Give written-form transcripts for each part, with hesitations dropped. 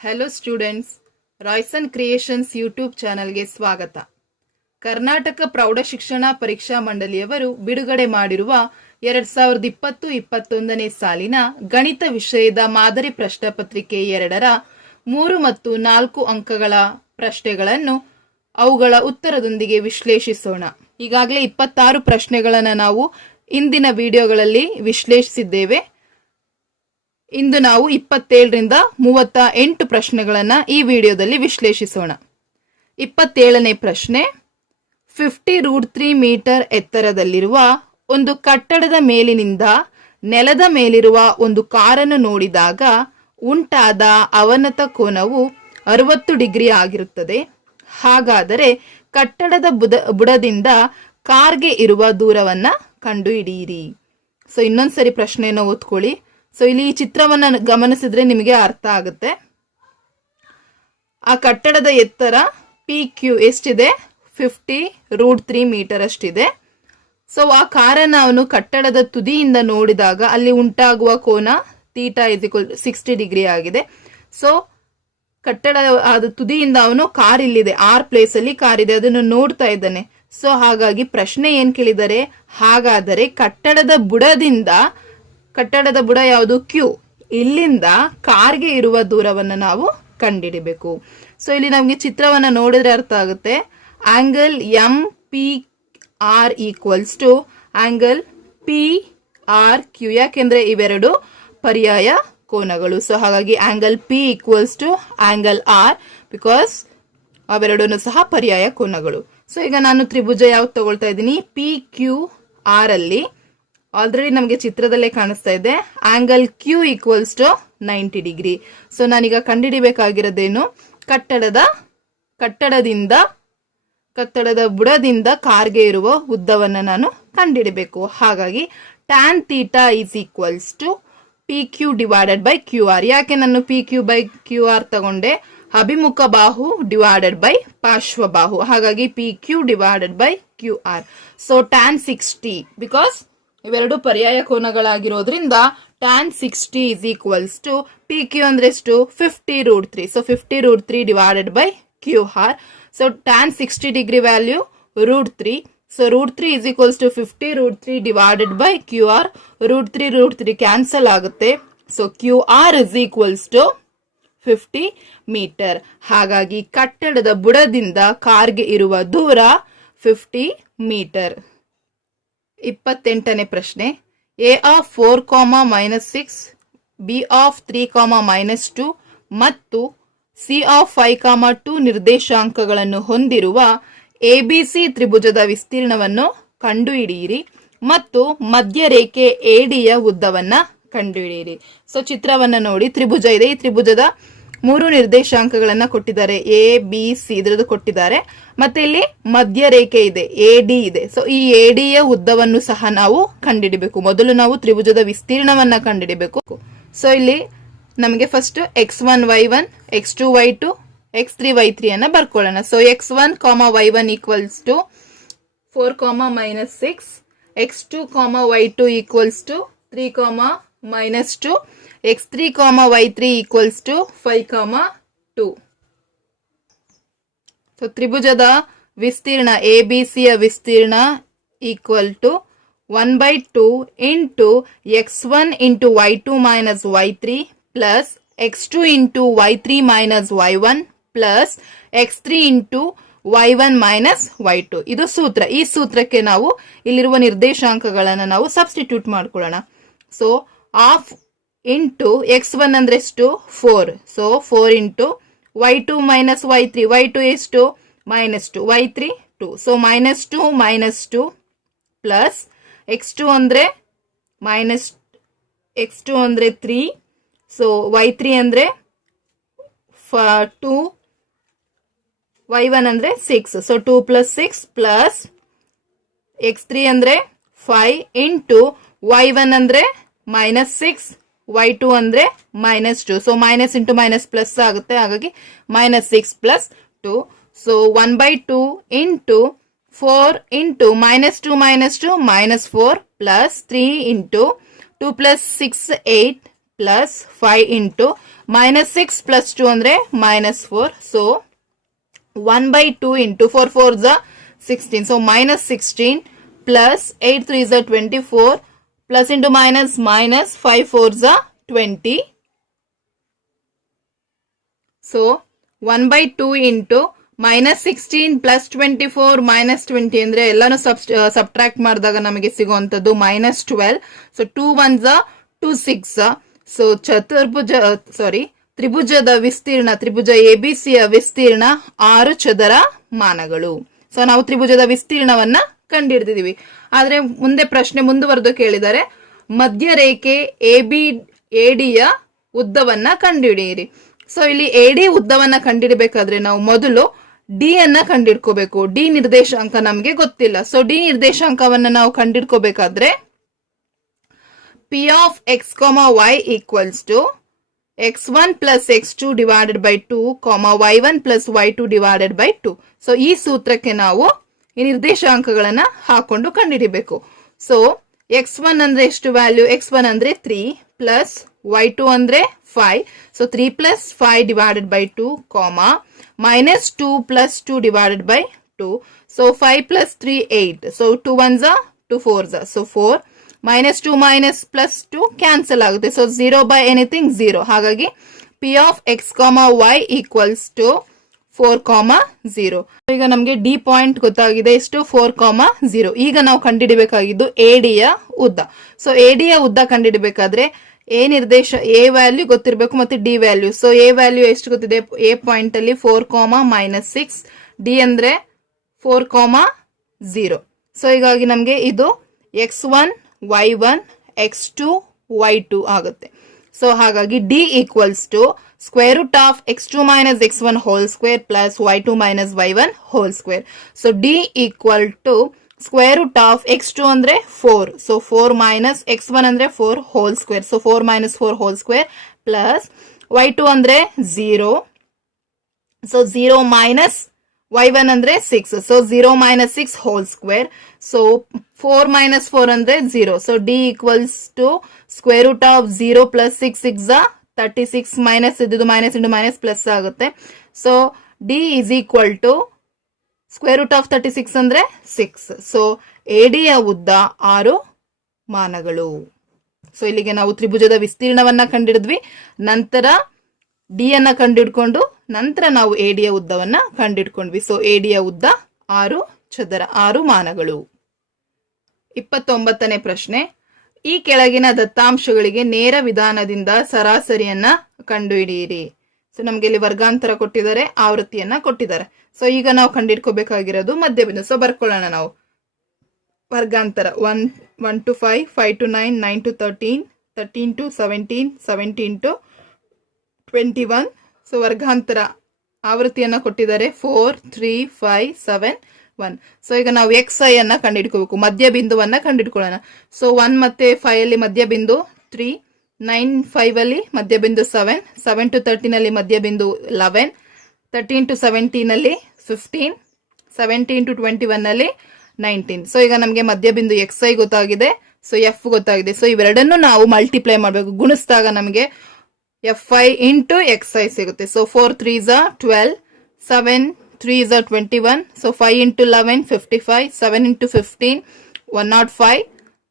Hello students, Royson creations YouTube ಚಾನಲ್ಗೆ ಸ್ವಾಗತ. ಕರ್ನಾಟಕ ಪ್ರೌಢ ಶಿಕ್ಷಣ ಪರೀಕ್ಷಾ ಮಂಡಳಿಯವರು ಬಿಡುಗಡೆ ಮಾಡಿರುವ 2020-21ನೇ ಸಾಲಿನ ಗಣಿತ ವಿಷಯದ ಮಾದರಿ ಪ್ರಶ್ನೆ ಪತ್ರಿಕೆ 2ರ 3 ಮತ್ತು 4 ಅಂಕಗಳ ಪ್ರಶ್ನೆಗಳನ್ನು ಅವುಗಳ ಉತ್ತರದೊಂದಿಗೆ ವಿಶ್ಲೇಷಿಸೋಣ. ಈಗಾಗಲೇ 26 ಪ್ರಶ್ನೆಗಳನ್ನು ನಾವು ಇಂದಿನ ವಿಡಿಯೋಗಳಲ್ಲಿ ವಿಶ್ಲೇಷಿಸಿದ್ದೇವೆ. ಇಂದು ನಾವು 27ರಿಂದ 38 ಪ್ರಶ್ನೆಗಳನ್ನು ಈ ವಿಡಿಯೋದಲ್ಲಿ ವಿಶ್ಲೇಷಿಸೋಣ. 27ನೇ ಪ್ರಶ್ನೆ, 50√3 ಮೀಟರ್ ಎತ್ತರದಲ್ಲಿರುವ ಒಂದು ಕಟ್ಟಡದ ಮೇಲಿನಿಂದ ನೆಲದ ಮೇಲಿರುವ ಒಂದು ಕಾರನ್ನು ನೋಡಿದಾಗ ಉಂಟಾದ ಅವನತ ಕೋನವು 60 ಡಿಗ್ರಿ ಆಗಿರುತ್ತದೆ. ಹಾಗಾದರೆ ಕಟ್ಟಡದ ಬುಡದಿಂದ ಕಾರ್ಗೆ ಇರುವ ದೂರವನ್ನ ಕಂಡುಹಿಡಿಯಿರಿ. ಸೊ ಇನ್ನೊಂದ್ಸರಿ ಪ್ರಶ್ನೆಯನ್ನು ಓದ್ಕೊಳ್ಳಿ. ಸೊ ಇಲ್ಲಿ ಈ ಚಿತ್ರವನ್ನು ಗಮನಿಸಿದ್ರೆ ನಿಮಗೆ ಅರ್ಥ ಆಗುತ್ತೆ. ಆ ಕಟ್ಟಡದ ಎತ್ತರ PQ ಎಷ್ಟಿದೆ? 50√3 ಮೀಟರ್ ಅಷ್ಟಿದೆ. ಸೊ ಆ ಕಾರನ್ನು ಅವನು ಕಟ್ಟಡದ ತುದಿಯಿಂದ ನೋಡಿದಾಗ ಅಲ್ಲಿ ಉಂಟಾಗುವ ಕೋನ θ 60 ಡಿಗ್ರಿ ಆಗಿದೆ. ಸೊ ಕಟ್ಟಡ ಆದ ತುದಿಯಿಂದ ಅವನು ಕಾರ್ ಇಲ್ಲಿದೆ, ಪ್ಲೇಸ್ ಅಲ್ಲಿ ಕಾರ್ ಇದೆ, ಅದನ್ನು ನೋಡ್ತಾ ಇದ್ದಾನೆ. ಸೊ ಹಾಗಾಗಿ ಪ್ರಶ್ನೆ ಏನ್ ಕೇಳಿದರೆ, ಹಾಗಾದರೆ ಕಟ್ಟಡದ ಬುಡ ಯಾವುದು? Q. ಇಲ್ಲಿಂದ ಕಾರ್ಗೆ ಇರುವ ದೂರವನ್ನು ನಾವು ಕಂಡುಹಿಡಿಬೇಕು. ಸೊ ಇಲ್ಲಿ ನಮಗೆ ಚಿತ್ರವನ್ನ ನೋಡಿದ್ರೆ ಅರ್ಥ ಆಗುತ್ತೆ. Angle MPR equals to angle PRQ. ಯಾಕೆಂದ್ರೆ ಇವೆರಡು ಪರ್ಯಾಯ ಕೋನಗಳು. ಸೊ ಹಾಗಾಗಿ angle P equals to angle R because ಅವೆರಡೂ ಸಹ ಪರ್ಯಾಯ ಕೋನಗಳು. ಸೊ ಈಗ ನಾನು ತ್ರಿಭುಜ ಯಾವ್ದು ತಗೊಳ್ತಾ ಇದ್ದೀನಿ? PQR ಅಲ್ಲಿ ಆಲ್ರೆಡಿ ನಮಗೆ ಚಿತ್ರದಲ್ಲೇ ಕಾಣಿಸ್ತಾ ಇದೆ angle Q equals to 90 degree. So ನಾನೀಗ ಕಂಡುಹಿಡಿಬೇಕಾಗಿರೋದೇನು? ಕಟ್ಟಡದ ಬುಡದಿಂದ ಕಾರ್ಗೆ ಇರುವ ಉದ್ದವನ್ನು ನಾನು ಕಂಡುಹಿಡಬೇಕು. ಹಾಗಾಗಿ tan θ is equals to PQ divided by QR. ಯಾಕೆ ನಾನು PQ ಬೈ QR ತಗೊಂಡೆ? ಅಭಿಮುಖ ಬಾಹು ಡಿವೈಡೆಡ್ ಬೈ ಪಾರ್ಶ್ವ ಬಾಹು. ಹಾಗಾಗಿ PQ divided by QR. So tan 60 because ಇವೆರಡು ಪರ್ಯಾಯ ಕೋನಗಳಾಗಿರೋದ್ರಿಂದ tan 60 is equals to PQ ಅಂದ್ರೆ ಎಷ್ಟು? 50√3. So 50√3 divided by QR. So tan 60 degree value √3. So √3 is equals to 50√3 divided by QR. √3 cancel ಆಗುತ್ತೆ. So QR is equals to 50 metre. ಹಾಗಾಗಿ ಕಟ್ಟಡದ ಬುಡದಿಂದ ಕಾರ್ಗೆ ಇರುವ ದೂರ 50 metre. 28ನೇ ಪ್ರಶ್ನೆ, A ಆಫ್ 4, -6, B ಆಫ್ 3, -2 ಮತ್ತು C of 5, 2 ನಿರ್ದೇಶಾಂಕಗಳನ್ನು ಹೊಂದಿರುವ ABC ತ್ರಿಭುಜದ ವಿಸ್ತೀರ್ಣವನ್ನು ಕಂಡುಹಿಡಿಯಿರಿ ಮತ್ತು ಮಧ್ಯರೇಖೆ ADಯ ಉದ್ದವನ್ನ ಕಂಡುಹಿಡಿಯಿರಿ. ಸೊ ಚಿತ್ರವನ್ನ ನೋಡಿ, ತ್ರಿಭುಜ ಇದೆ. ಈ ತ್ರಿಭುಜದ 3 ನಿರ್ದೇಶಾಂಕಗಳನ್ನ ಕೊಟ್ಟಿದ್ದಾರೆ. ABC ಇದರದ್ದು ಕೊಟ್ಟಿದ್ದಾರೆ. ಮತ್ತೆ ಇಲ್ಲಿ ಮಧ್ಯರೇಖೆ ಇದೆ, AD ಇದೆ. ಸೊ ಈ ADಯ ಉದ್ದವನ್ನು ಸಹ ನಾವು ಕಂಡುಹಿಡಿಬೇಕು. ಮೊದಲು ನಾವು ತ್ರಿಭುಜದ ವಿಸ್ತೀರ್ಣವನ್ನ ಕಂಡುಹಿಡಿಬೇಕು. ಸೊ ಇಲ್ಲಿ ನಮಗೆ first x1 y1, x2 y2, x3 y3 ಅನ್ನ ಬರ್ಕೊಳ್ಳೋಣ. So x1, y1 equals to 4, -6, x2, y2 equals to 3, -2, x3, y3 equals to 5, 2. So ತ್ರಿಭುಜದ ವಿಸ್ತೀರ್ಣ ABCಯ ವಿಸ್ತೀರ್ಣ equal to 1/2 into x1 into y2 minus y3 plus x2 into y3 minus y1 plus x3 into y1 minus y2. ಇದು ಸೂತ್ರ. ಈ ಸೂತ್ರಕ್ಕೆ ನಾವು ಇಲ್ಲಿರುವ ನಿರ್ದೇಶಾಂಕಗಳನ್ನು ನಾವು ಸಬ್ಸ್ಟಿಟ್ಯೂಟ್ ಮಾಡ್ಕೊಳ್ಳೋಣ. ಸೊ ಆಫ್ ಇಂಟು x1 ಅಂದ್ರೆ ಎಷ್ಟು? 4. So 4 into y2 minus y3. y2 ಎಷ್ಟು? -2. y3 2. ಸೊ -2 ಪ್ಲಸ್ x2 ಅಂದ್ರೆ -3. ಸೊ y3 ಅಂದ್ರೆ 2, y1 ಅಂದ್ರೆ 6. ಸೊ 2 + 6 ಪ್ಲಸ್ x3 ಅಂದ್ರೆ 5 ಇಂಟು y1 ಅಂದ್ರೆ -6, y2 ಅಂದ್ರೆ -2. So minus into minus plus ಆಗುತ್ತೆ. ಹಾಗಾಗಿ -6 + 2. So 1/2 into 4 into -2 -2 -4 plus 3 into 2 + 6 8 plus 5 into -6 plus 2 ಅಂದ್ರೆ -4. So 1/2 into 4 4 16. So -16 plus 8 3 24 plus into minus 5 4 20. So 1/2 into -16 plus 24 -20 ಅಂದ್ರೆ ಎಲ್ಲಾನು ಸಬ್ಟ್ರಾಕ್ಟ್ ಮಾಡಿದಾಗ ನಮಗೆ ಸಿಗುವಂತದ್ದು -12. ಸೊ 2 1 2 6. ಸೊ ತ್ರಿಭುಜದ ವಿಸ್ತೀರ್ಣ, ತ್ರಿಭುಜ ಎಬಿಸಿಯ ವಿಸ್ತೀರ್ಣ 6 ಚದರ ಮಾನಗಳು. ಸೊ ನಾವು ತ್ರಿಭುಜದ ವಿಸ್ತೀರ್ಣವನ್ನ ಕಂಡುಹಿಡಿದಿದೀವಿ. ಆದ್ರೆ ಮುಂದೆ ಪ್ರಶ್ನೆ ಮುಂದುವರೆದು ಕೇಳಿದರೆ ಮಧ್ಯರೇಖೆ ಎಡಿಯ ಉದ್ದವನ್ನ ಕಂಡುಹಿಡಿಯಿರಿ. ಸೊ ಇಲ್ಲಿ ಎಡಿ ಉದ್ದವನ್ನ ಕಂಡುಹಿಡಬೇಕಾದ್ರೆ ನಾವು ಮೊದಲು ಡಿ ಅನ್ನ ಕಂಡಿಡ್ಕೋಬೇಕು. ಡಿ ನಿರ್ದೇಶಾಂಕ ನಮ್ಗೆ ಗೊತ್ತಿಲ್ಲ. ಸೊ ಡಿ ನಿರ್ದೇಶಾಂಕವನ್ನ ನಾವು ಕಂಡಿಡ್ಕೋಬೇಕಾದ್ರೆ P of x y equals to x1 plus x2 divided by 2, y1 plus y2 divided by 2. So ಈ ಸೂತ್ರಕ್ಕೆ ನಾವು ಈ ನಿರ್ದೇಶಾಂಕಗಳನ್ನ ಹಾಕೊಂಡು ಕಂಡುಹಿಡಿಬೇಕು. ಸೊ x1 ಅಂದ್ರೆ ಎಷ್ಟು ವ್ಯಾಲ್ಯೂ? x1 ಅಂದ್ರೆ 3 ಪ್ಲಸ್ y2 ಅಂದ್ರೆ 5. So 3 plus 5 divided by 2, -2 plus 2 divided by 2. So 5 plus 3 8. So 2 1 2 4. So 4 -2 minus plus 2 cancel ಆಗುತ್ತೆ. So 0 by anything 0. ಹಾಗಾಗಿ P of x y equals to 4, 0. ಈಗ ನಮಗೆ ಡಿ ಪಾಯಿಂಟ್ ಗೊತ್ತಾಗಿದೆ. ಎಷ್ಟು? 4, 0. ಈಗ ನಾವು ಕಂಡುಹಿಡಬೇಕಾಗಿದ್ದು ಎಡಿಯ ಉದ್ದ. ಸೊ ಎಡಿಯ ಉದ್ದ ಕಂಡುಹಿಡಬೇಕಾದ್ರೆ ಎ ವ್ಯಾಲ್ಯೂ ಗೊತ್ತಿರಬೇಕು ಮತ್ತೆ D value. So A value ಎಷ್ಟು ಗೊತ್ತಿದೆ? ಎ ಪಾಯಿಂಟ್ ಅಲ್ಲಿ 4, -6. ಡಿ ಅಂದ್ರೆ 4, 0. ಸೊ ಹೀಗಾಗಿ ನಮಗೆ ಇದು x1 y1 x2 y2 ಆಗುತ್ತೆ. ಸೊ ಹಾಗಾಗಿ D equals to square root of x2 minus x1 whole square plus y2 minus y1 whole square. So D equal to square root of x2 ಅಂದ್ರೆ 4. So 4 minus x1 ಅಂದ್ರೆ 4 whole square. So 4 minus 4 whole square plus y2 ಅಂದ್ರೆ 0. So 0 minus y1 ಅಂದ್ರೆ 6. So 0 minus 6 whole square. So 4 minus 4 ಅಂದ್ರೆ 0. So D equals to square root of 0 plus 6 6 36 minus ಇದು minus into minus plus ಆಗುತ್ತೆ. So D is equal to square root of 36 ಅಂದ್ರೆ 6. So ಎಡಿಯ ಉದ್ದ 6 ಮಾನಗಳು. So ಇಲ್ಲಿಗೆ ನಾವು ತ್ರಿಭುಜದ ವಿಸ್ತೀರ್ಣವನ್ನ ಕಂಡಿಡಿದ್ವಿ. ನಂತರ ಡಿ ಅನ್ನ ಕಂಡುಹಿಡ್ಕೊಂಡು ನಂತರ ನಾವು ಎಡಿಯ ಉದ್ದವನ್ನ ಕಂಡುಹಿಡ್ಕೊಂಡ್ವಿ. ಸೊ ಎಡಿಯ ಉದ್ದ 6 ಚದರ 6 ಮಾನಗಳು. 29ನೇ ಪ್ರಶ್ನೆ. ಈ ಕೆಳಗಿನ ದತ್ತಾಂಶಗಳಿಗೆ ನೇರ ವಿಧಾನದಿಂದ ಸರಾಸರಿಯನ್ನ ಕಂಡುಹಿಡಿಯಿರಿ. ಸೊ ನಮ್ಗೆ ಇಲ್ಲಿ ವರ್ಗಾಂತರ ಕೊಟ್ಟಿದ್ದಾರೆ, ಆವೃತ್ತಿಯನ್ನ ಕೊಟ್ಟಿದ್ದಾರೆ. ಸೊ ಈಗ ನಾವು ಕಂಡುಹಿಡ್ಕೋಬೇಕಾಗಿರೋದು ಮಧ್ಯಬಿಂದು. ಸೊ ಬರ್ಕೊಳ್ಳೋಣ ನಾವು. ವರ್ಗಾಂತರ 1 to 5, 5 to 9, 9 to 13, 13 to 17, 17 to 21. So ವರ್ಗಾಂತರ ಆವೃತ್ತಿಯನ್ನ ಕೊಟ್ಟಿದ್ದಾರೆ 4 3 5 7 1. ಸೊ ಈಗ ನಾವು xi ಅನ್ನ ಕಂಡುಹಿಡ್ಕೋಬೇಕು. ಮಧ್ಯ ಬಿಂದುವನ್ನ ಕಂಡುಹಿಡ್ಕೊಳ್ಳೋಣ. ಸೊ 1 ಮತ್ತೆ 5 ಅಲ್ಲಿ ಮಧ್ಯ ಬಿಂದು 3, 9 5 ಅಲ್ಲಿ ಮಧ್ಯ ಬಿಂದು 7, 7 to 13 ಅಲ್ಲಿ ಮಧ್ಯ ಬಿಂದು 11, 13 to 17 ಅಲ್ಲಿ 15, 17 to 21 ಅಲ್ಲಿ 19. ಸೊ ಈಗ ನಮಗೆ ಮಧ್ಯ ಬಿಂದು xi ಗೊತ್ತಾಗಿದೆ. ಸೊ f ಗೊತ್ತಾಗಿದೆ. ಸೊ ಇವೆರಡನ್ನು ನಾವು ಮಲ್ಟಿಪ್ಲೈ ಮಾಡಬೇಕು. ಗುಣಿಸಿದಾಗ ನಮಗೆ fi ಇಂಟು xi ಸಿಗುತ್ತೆ. So 4 3s 12, 7 3s 21. So 5 into 11 55, 7 into 15 105,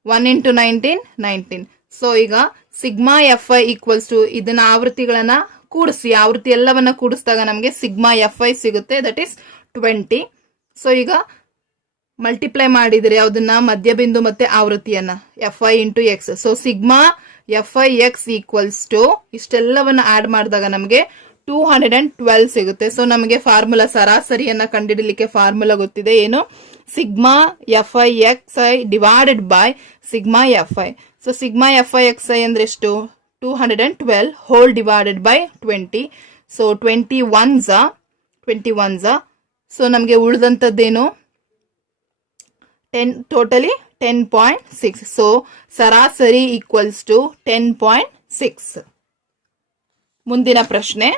1 into 19 19. So ಈಗ ಸಿಗ್ಮಾ fi ಈಕ್ವಲ್ಸ್ ಟು ಇದನ್ನ ಆವೃತ್ತಿಗಳನ್ನ ಕೂಡಿಸಿ, ಆವೃತ್ತಿ ಎಲ್ಲವನ್ನ ಕೂಡಿಸಿದಾಗ ನಮಗೆ ಸಿಗ್ಮಾ fi ಸಿಗುತ್ತೆ. That is 20. ಸೊ ಈಗ ಮಲ್ಟಿಪ್ಲೈ ಮಾಡಿದ್ರೆ ಯಾವ್ದನ್ನ? ಮಧ್ಯಬಿಂದು ಮತ್ತೆ ಆವೃತ್ತಿಯನ್ನ fi into x. So sigma fi x equals to ಇಷ್ಟೆಲ್ಲವನ್ನ ಆಡ್ ಮಾಡಿದಾಗ ನಮಗೆ 212 ಸಿಗುತ್ತೆ. ಸೊ ನಮಗೆ ಫಾರ್ಮುಲಾ ಸರಾಸರಿಯನ್ನ ಕಂಡುಹಿಡಲಿಕ್ಕೆ ಫಾರ್ಮುಲಾ ಗೊತ್ತಿದೆ. ಏನು? Sigma fi xi divided by sigma fi. So sigma fi xi ಅಂದ್ರೆ ಎಷ್ಟು? 212 hole divided by 20. So 21s. So ನಮಗೆ ಉಳಿದಂತದ್ದೇನು? 10 ಟೋಟಲಿ 10.6. ಸೊ ಸರಾಸರಿ ಈಕ್ವಲ್ಸ್ ಟು 10.6. ಮುಂದಿನ ಪ್ರಶ್ನೆ.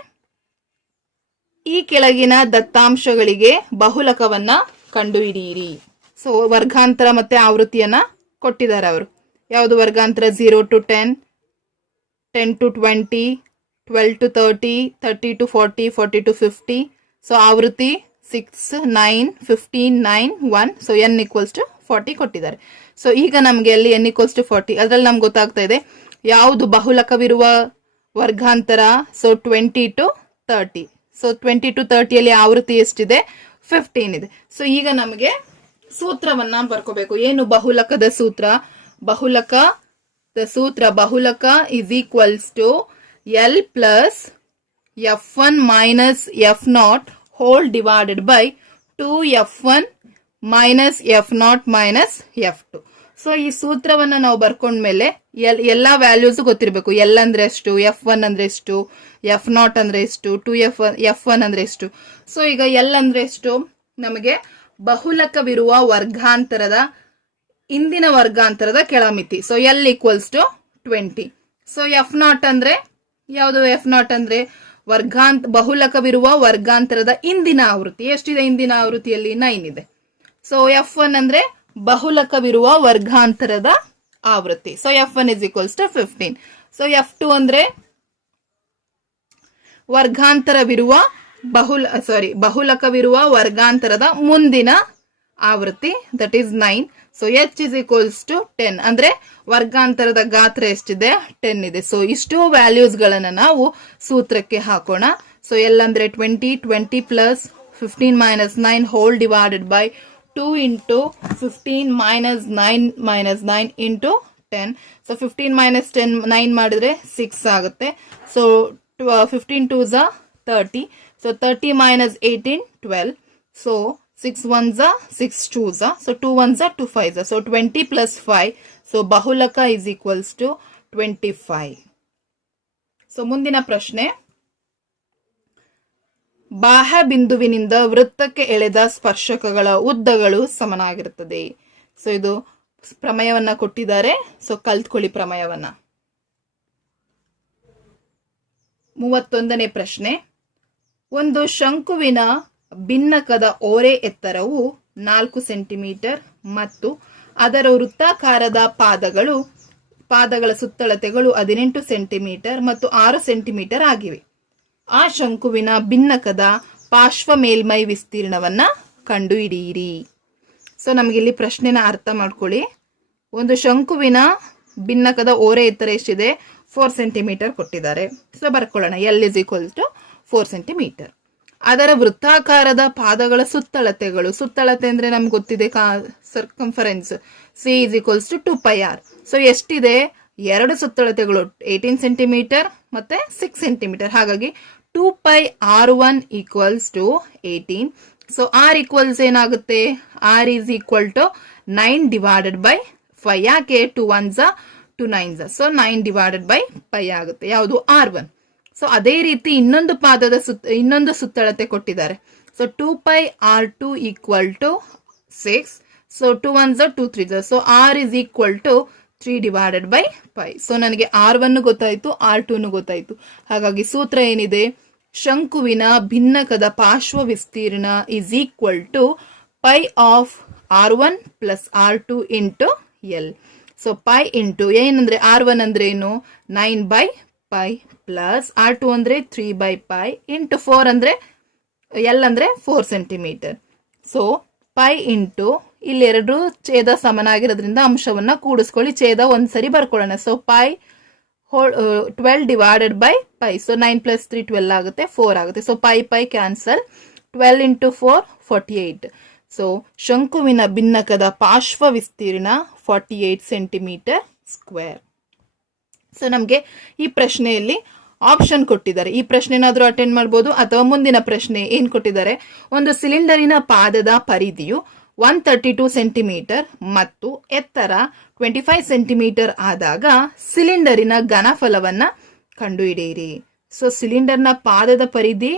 ಈ ಕೆಳಗಿನ ದತ್ತಾಂಶಗಳಿಗೆ ಬಹುಲಕವನ್ನ ಕಂಡುಹಿಡಿಯಿರಿ. ಸೊ ವರ್ಗಾಂತರ ಮತ್ತೆ ಆವೃತ್ತಿಯನ್ನ ಕೊಟ್ಟಿದ್ದಾರೆ ಅವರು. ಯಾವುದು ವರ್ಗಾಂತರ? 0 to 10, 10 to 20, 12 to 30, 30 to 40, 40 to 50. So ಆವೃತ್ತಿ 6, 9, 15, 9, 1. ಸೊ n ಈಕ್ವಲ್ಸ್ ಟು 40 ಕೊಟ್ಟಿದ್ದಾರೆ. ಸೊ ಈಗ ನಮಗೆ ಅಲ್ಲಿ n ಈಕ್ವಲ್ಸ್ ಟು 40, ಅದರಲ್ಲಿ ನಮ್ಗೆ ಗೊತ್ತಾಗ್ತಾ ಇದೆ ಯಾವುದು ಬಹುಲಕವಿರುವ ವರ್ಗಾಂತರ. So 20 to 30. ಸೊ 20 to 30 ಅಲ್ಲಿ ಆವೃತ್ತಿ ಎಷ್ಟಿದೆ? 15 ಇದೆ. ಸೊ ಈಗ ನಮಗೆ ಸೂತ್ರವನ್ನ ಬರ್ಕೋಬೇಕು. ಏನು ಬಹುಲಕದ ಸೂತ್ರ? ಬಹುಲಕ is equals to L plus F1 minus F0 whole divided by 2F1 minus F0 minus F2. So ಈ ಸೂತ್ರವನ್ನ ನಾವು ಬರ್ಕೊಂಡ್ಮೇಲೆ ಎಲ್ಲಾ ವ್ಯಾಲ್ಯೂಸ್ ಗೊತ್ತಿರಬೇಕು. L ಅಂದ್ರೆ ಎಷ್ಟು, F1 ಅಂದ್ರೆ ಎಷ್ಟು, F0 ಅಂದ್ರೆ ಎಷ್ಟು, 2F1 ಅಂದ್ರೆ ಎಷ್ಟು. ಸೊ ಈಗ L ಅಂದ್ರೆ ಎಷ್ಟು? ನಮಗೆ ಬಹುಲಕವಿರುವ ವರ್ಗಾಂತರದ ಇಂದಿನ ವರ್ಗಾಂತರದ ಕೆಳಮಿತಿ. So L equals to 20. So F0 ಅಂದ್ರೆ ಯಾವುದು? F0 ಅಂದ್ರೆ ಬಹುಲಕವಿರುವ ವರ್ಗಾಂತರದ ಇಂದಿನ ಆವೃತ್ತಿ. ಎಷ್ಟಿದೆ ಇಂದಿನ ಆವೃತ್ತಿಯಲ್ಲಿ? 9 ಇದೆ. ಸೊ F1 ಅಂದ್ರೆ ಬಹುಲಕವಿರುವ ವರ್ಗಾಂತರದ ಆವೃತ್ತಿ. So F1 is equals to 15. So F2 ಅಂದ್ರೆ ಬಹುಲಕವಿರುವ ವರ್ಗಾಂತರದ ಮುಂದಿನ ಆವೃತ್ತಿ, that is 9. So H is equals to 10. ಅಂದ್ರೆ ವರ್ಗಾಂತರದ ಗಾತ್ರ ಎಷ್ಟಿದೆ? 10 ಇದೆ. ಸೊ ಇಷ್ಟು ವ್ಯಾಲ್ಯೂಸ್ ಗಳನ್ನ ನಾವು ಸೂತ್ರಕ್ಕೆ ಹಾಕೋಣ. ಸೊ L ಅಂದ್ರೆ 20, 20 plus 15 minus 9 hole divided by 2 into 15 minus 9 into 10. So 15 minus 10 9 ಮಾಡಿದ್ರೆ 6 ಆಗುತ್ತೆ. So 15 2s are 30. So 30 minus 18 12. So 6 1s are 6 2s are. So 2 1s are 2 5s are. So 20 plus 5. So bahulaka is equals to 25. So ಮುಂದಿನ ಪ್ರಶ್ನೆ, ಬಾಹ್ಯ ಬಿಂದುವಿನಿಂದ ವೃತ್ತಕ್ಕೆ ಎಳೆದ ಸ್ಪರ್ಶಕಗಳ ಉದ್ದಗಳು ಸಮನಾಗಿರುತ್ತದೆ. So ಇದು ಪ್ರಮೇಯವನ್ನ ಕೊಟ್ಟಿದ್ದಾರೆ. ಸೊ ಕಲ್ತ್ಕೊಳ್ಳಿ ಪ್ರಮೇಯವನ್ನ. 31ನೇ ಪ್ರಶ್ನೆ, ಒಂದು ಶಂಕುವಿನ ಭಿನ್ನಕದ ಓರೆ ಎತ್ತರವು 4 ಸೆಂಟಿಮೀಟರ್ ಮತ್ತು ಅದರ ವೃತ್ತಾಕಾರದ ಪಾದಗಳ ಸುತ್ತಳತೆಗಳು 18 ಸೆಂಟಿಮೀಟರ್ ಮತ್ತು 6 ಸೆಂಟಿಮೀಟರ್ ಆಗಿವೆ. ಆ ಶಂಕುವಿನ ಭಿನ್ನಕದ ಪಾರ್ಶ್ವ ಮೇಲ್ಮೈ ವಿಸ್ತೀರ್ಣವನ್ನ ಕಂಡುಹಿಡಿಯಿರಿ. ಸೊ ನಮಗಿಲ್ಲಿ ಪ್ರಶ್ನೆನ ಅರ್ಥ ಮಾಡ್ಕೊಳ್ಳಿ. ಒಂದು ಶಂಕುವಿನ ಭಿನ್ನಕದ ಓರೆ ಎತ್ತರ ಎಷ್ಟಿದೆ? 4 ಸೆಂಟಿಮೀಟರ್ ಕೊಟ್ಟಿದ್ದಾರೆ. ಸೊ ಬರ್ಕೊಳ್ಳೋಣ. L is equal to 4 centimetre. ಅದರ ವೃತ್ತಾಕಾರದ ಪಾದಗಳ ಸುತ್ತಳತೆ ಅಂದ್ರೆ ನಮ್ಗೆ ಗೊತ್ತಿದೆ circumference. C is equals to 2πr. So ಎಷ್ಟಿದೆ? 2 ಸುತ್ತಳತೆಗಳು 18 ಸೆಂಟಿಮೀಟರ್ ಮತ್ತೆ 6 ಸೆಂಟಿಮೀಟರ್. ಹಾಗಾಗಿ 2πr1 equals to 18. So R equals ಏನಾಗುತ್ತೆ? R is equal to 9 divided by 5. ಯಾಕೆ? 2 1s 2 9s. So 9 divided by 5 ಆಗುತ್ತೆ. ಯಾವುದು? R1. ಸೊ ಅದೇ ರೀತಿ ಇನ್ನೊಂದು ಸುತ್ತಳತೆ ಕೊಟ್ಟಿದ್ದಾರೆ. So 2πr2 equal to 6. So 2 1s 2 3s. So R is equal to 3 divided by 5. So ನನಗೆ R1 ಗೊತ್ತಾಯ್ತು, R2 ಗೊತ್ತಾಯ್ತು. ಹಾಗಾಗಿ ಸೂತ್ರ ಏನಿದೆ? ಶಂಕುವಿನ ಭಿನ್ನಕದ ಪಾರ್ಶ್ವ ವಿಸ್ತೀರ್ಣ is equal to pi of R1 plus R2 into L. So pi into ಏನಂದ್ರೆ R1 ಅಂದ್ರೆ ಏನು? 9 ಬೈ ಪೈ ಪ್ಲಸ್ R2 ಅಂದ್ರೆ 3 ಬೈ ಪೈ ಇಂಟು 4 ಅಂದ್ರೆ L ಅಂದ್ರೆ 4 ಸೆಂಟಿಮೀಟರ್. ಸೊ ಪೈ ಇಂಟು ಇಲ್ಲಿ 2 ಛೇದ ಸಮನಾಗಿರೋದ್ರಿಂದ ಅಂಶವನ್ನ ಕೂಡಿಸ್ಕೊಳ್ಳಿ. ಛೇದ ಒಂದ್ಸರಿ ಬರ್ಕೊಳ್ಳೋಣ. So pi 12 divided by pi. So 9 plus 3 12 ಆಗುತ್ತೆ, 4 ಆಗುತ್ತೆ. So pi cancel. 12 into 4 48. So ಶಂಕುವಿನ ಭಿನ್ನಕದ ಪಾರ್ಶ್ವ ವಿಸ್ತೀರ್ಣ 48 ಸೆಂಟಿಮೀಟರ್ ಸ್ಕ್ವೇರ್. ಸೊ ನಮ್ಗೆ ಈ ಪ್ರಶ್ನೆಯಲ್ಲಿ ಆಪ್ಷನ್ ಕೊಟ್ಟಿದ್ದಾರೆ. ಈ ಪ್ರಶ್ನೆನಾದ್ರೂ ಅಟೆಂಡ್ ಮಾಡಬಹುದು ಅಥವಾ ಮುಂದಿನ ಪ್ರಶ್ನೆ ಏನ್ ಕೊಟ್ಟಿದ್ದಾರೆ? ಒಂದು ಸಿಲಿಂಡರಿನ ಪಾದದ ಪರಿಧಿಯು 132 ಸೆಂಟಿಮೀಟರ್ ಮತ್ತು ಎತ್ತರ 25 ಸೆಂಟಿಮೀಟರ್ ಆದಾಗ ಸಿಲಿಂಡರಿನ ಘನಫಲವನ್ನ ಕಂಡುಹಿಡಿಯಿರಿ. ಸೊ ಸಿಲಿಂಡರ್ನ ಪಾದದ ಪರಿಧಿ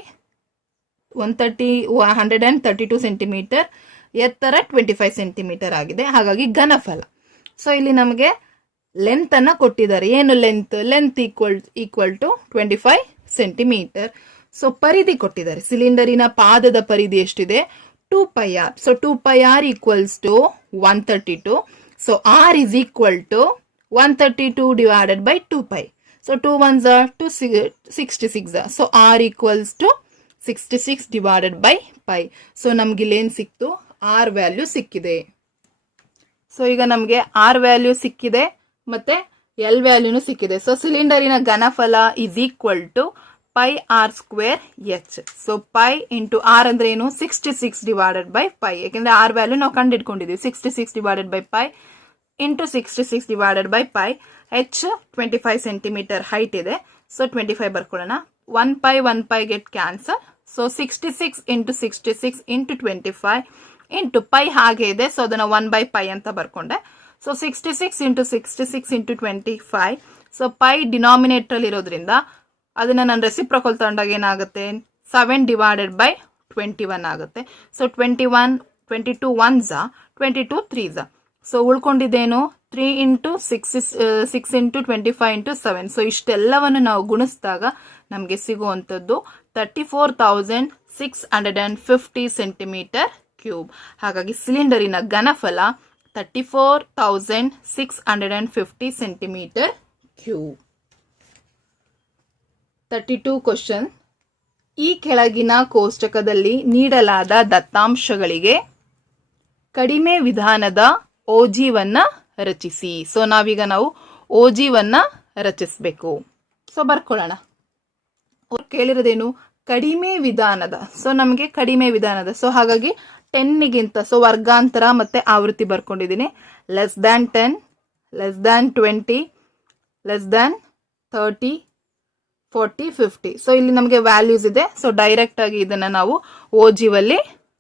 132 ಸೆಂಟಿಮೀಟರ್, ಎತ್ತರ 25 ಸೆಂಟಿಮೀಟರ್ ಆಗಿದೆ. ಹಾಗಾಗಿ ಘನಫಲ. ಸೊ ಇಲ್ಲಿ ನಮಗೆ ಲೆಂತ್ ಅನ್ನ ಕೊಟ್ಟಿದ್ದಾರೆ. ಏನು length equal to 25 centimetre. So ಪರಿಧಿ ಕೊಟ್ಟಿದ್ದಾರೆ. ಸಿಲಿಂಡರಿನ ಪಾದದ ಪರಿಧಿ ಎಷ್ಟಿದೆ? 2πr. So 2πr equals to 132. So R is equal to 132 divided by 2π. So 2 1s are 66. So r equals to 66 divided by pi. So ನಮ್ಗೆ ಇಲ್ಲೇನು ಸಿಕ್ತು, r ವ್ಯಾಲ್ಯೂ ಸಿಕ್ಕಿದೆ. ಸೊ ಈಗ ನಮಗೆ r ವ್ಯಾಲ್ಯೂ ಸಿಕ್ಕಿದೆ ಮತ್ತೆ ಎಲ್ ವ್ಯಾಲ್ಯೂನು ಸಿಕ್ಕಿದೆ. ಸೊ ಸಿಲಿಂಡರಿನ ಘನಫಲ is equal to pi R square H. So pi into R ಅಂದ್ರೆ ಏನು, 66 ಡಿವೈಡೆಡ್ ಬೈ ಪೈ. ಯಾಕೆಂದ್ರೆ ಆರ್ ವ್ಯಾಲ್ಯೂ ನಾವು ಕಂಡಿಡ್ಕೊಂಡಿದ್ದೀವಿ. 66 divided by pi into 66 divided by pi. H 25 centimetre height ಇದೆ. ಸೊ 25 ಬರ್ಕೊಳ್ಳೋಣ. 1 pi get cancel. So 66 into 66 into 25 into pi ಹಾಗೆ ಇದೆ. So ಅದನ್ನ 1 ಬೈ ಪೈ ಅಂತ ಬರ್ಕೊಂಡೆ. So 66 into 66 into 25. So pi denominator ಅಲ್ಲಿ ಇರೋದ್ರಿಂದ ಅದನ್ನ ನಾನು ರೆಸಿಪ್ರೊಕಲ್ ತಗೊಂಡಾಗ ಏನಾಗುತ್ತೆ, 7 ಡಿವೈಡೆಡ್ ಬೈ 21 ಆಗುತ್ತೆ. So 22 1s 22 3s. ಸೊ ಉಳ್ಕೊಂಡಿದ್ದೇನು, 3 ಇಂಟು 6 ಇಂಟು 25 ಇಂಟು 7. ಸೊ ಇಷ್ಟೆಲ್ಲವನ್ನು ನಾವು ಗುಣಿಸಿದಾಗ ನಮಗೆ ಸಿಗುವಂಥದ್ದು 34,650 ಸೆಂಟಿಮೀಟರ್ ಕ್ಯೂಬ್. ಹಾಗಾಗಿ ಸಿಲಿಂಡರಿನ ಘನಫಲ 34,650 ಸೆಂಟಿಮೀಟರ್ ಕ್ಯೂಬ್. 32 ಕ್ವಶನ್. ಈ ಕೆಳಗಿನ ಕೋಷ್ಟಕದಲ್ಲಿ ನೀಡಲಾದ ದತ್ತಾಂಶಗಳಿಗೆ ಕಡಿಮೆ ವಿಧಾನದ ಓಜಿವನ್ನ ರಚಿಸಿ. ಸೊ ನಾವೀಗ ಓಜಿವನ್ನ ರಚಿಸಬೇಕು. ಸೊ ಬರ್ಕೊಳ್ಳೋಣ. ಕೇಳಿರೋದೇನು, ಕಡಿಮೆ ವಿಧಾನದ. ಸೊ ನಮಗೆ ಕಡಿಮೆ ವಿಧಾನದ. ಸೊ ಹಾಗಾಗಿ 10ಗಿಂತ, ಸೊ ವರ್ಗಾಂತರ ಮತ್ತೆ ಆವೃತ್ತಿ ಬರ್ಕೊಂಡಿದ್ದೀನಿ. Less than 10, less than 20, less than 30, 40, 50. So ಇಲ್ಲಿ ನಮಗೆ ವ್ಯಾಲ್ಯೂಸ್ ಇದೆ. ಸೊ ಡೈರೆಕ್ಟ್ ಆಗಿ ಇದನ್ನ ನಾವು ಓಜಿವಲ್ಲಿ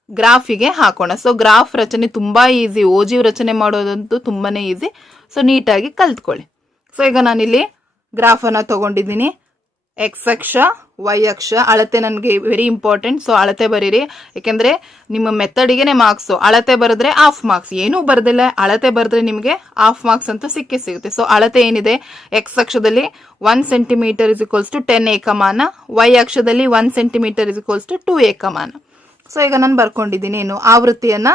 ಗ್ರಾಫಿಗೆ ಹಾಕೋಣ. ಸೊ ಗ್ರಾಫ್ ರಚನೆ ತುಂಬಾ ಈಸಿ. ಓಜಿವ್ ರಚನೆ ಮಾಡೋದಂತೂ ತುಂಬಾನೇ ಈಸಿ. ಸೊ ನೀಟಾಗಿ ಕಲ್ತ್ಕೊಳ್ಳಿ. ಸೊ ಈಗ ನಾನಿಲ್ಲಿ ಗ್ರಾಫ್ ಅನ್ನ ತಗೊಂಡಿದ್ದೀನಿ. ಎಕ್ಸ್ ಅಕ್ಷ, ವೈ ಅಕ್ಷ. ಅಳತೆ ನನಗೆ ವೆರಿ ಇಂಪಾರ್ಟೆಂಟ್. ಸೊ ಅಳತೆ ಬರೀರಿ, ಯಾಕೆಂದ್ರೆ ನಿಮ್ಮ ಮೆಥಡಿಗೆನೆ ಮಾರ್ಕ್ಸ್. ಅಳತೆ ಬರೆದ್ರೆ ಹಾಫ್ ಮಾರ್ಕ್ಸ್, ಏನೂ ಬರ್ದಿಲ್ಲ ಅಳತೆ ಬರೆದ್ರೆ ನಿಮಗೆ ಹಾಫ್ ಮಾರ್ಕ್ಸ್ ಅಂತೂ ಸಿಕ್ಕೇ ಸಿಗುತ್ತೆ. ಸೊ ಅಳತೆ ಏನಿದೆ, ಎಕ್ಸ್ ಅಕ್ಷದಲ್ಲಿ 1 ಸೆಂಟಿಮೀಟರ್ ಇಸ್ ಈಕ್ವಲ್ಸ್ ಟು 10 ಏಕಮಾನ, ವೈ ಅಕ್ಷದಲ್ಲಿ 1 ಸೆಂಟಿಮೀಟರ್ ಇಸ್ ಈಕ್ವಲ್ಸ್ ಟು 2 ಏಕಮಾನ. ಸೊ ಈಗ ನಾನು ಬರ್ಕೊಂಡಿದ್ದೀನಿ ಏನು, ಆವೃತ್ತಿಯನ್ನ